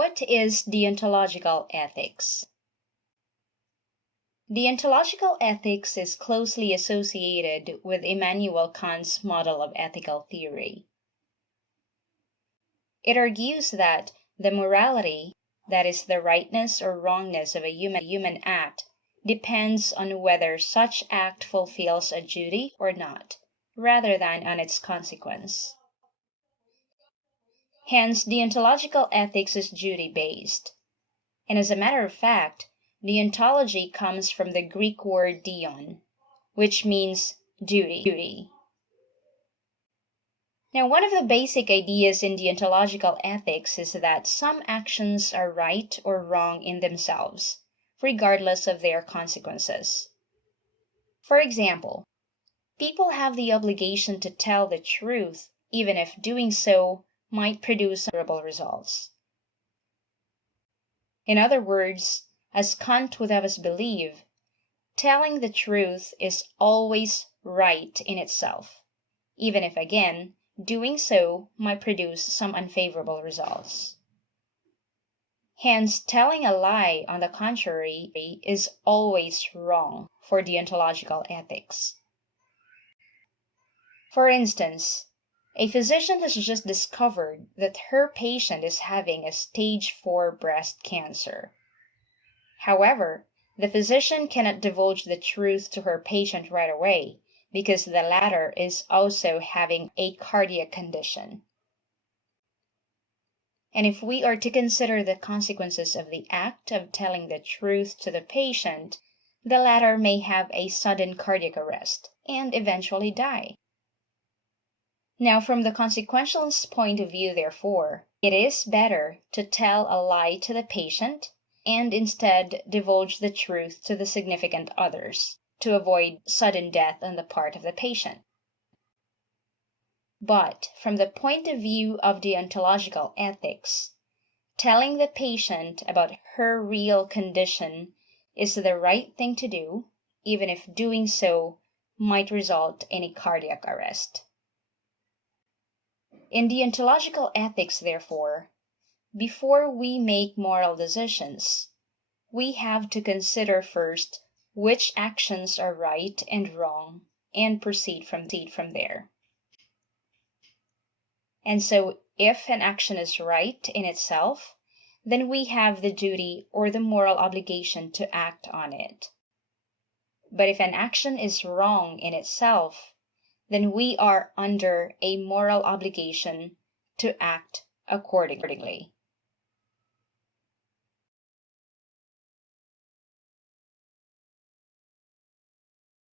What is deontological ethics? Deontological ethics is closely associated with Immanuel Kant's model of ethical theory. It argues that the morality, that is, the rightness or wrongness of a human act, depends on whether such act fulfills a duty or not, rather than on its consequence. Hence, deontological ethics is duty-based. And as a matter of fact, deontology comes from the Greek word deon, which means duty. Now, one of the basic ideas in deontological ethics is that some actions are right or wrong in themselves, regardless of their consequences. For example, people have the obligation to tell the truth, even if doing so might produce unfavorable results. In other words, as Kant would have us believe, telling the truth is always right in itself, even if, again, doing so might produce some unfavorable results. Hence, telling a lie, on the contrary, is always wrong for deontological ethics. For instance, a physician has just discovered that her patient is having a stage 4 breast cancer. However, the physician cannot divulge the truth to her patient right away because the latter is also having a cardiac condition. And if we are to consider the consequences of the act of telling the truth to the patient, the latter may have a sudden cardiac arrest and eventually die. Now, from the consequentialist point of view, therefore, it is better to tell a lie to the patient and instead divulge the truth to the significant others to avoid sudden death on the part of the patient. But from the point of view of deontological ethics, telling the patient about her real condition is the right thing to do, even if doing so might result in a cardiac arrest. In deontological ethics, therefore, before we make moral decisions, we have to consider first which actions are right and wrong and proceed from there. And so, if an action is right in itself, then we have the duty or the moral obligation to act on it. But if an action is wrong in itself, then we are under a moral obligation to act accordingly.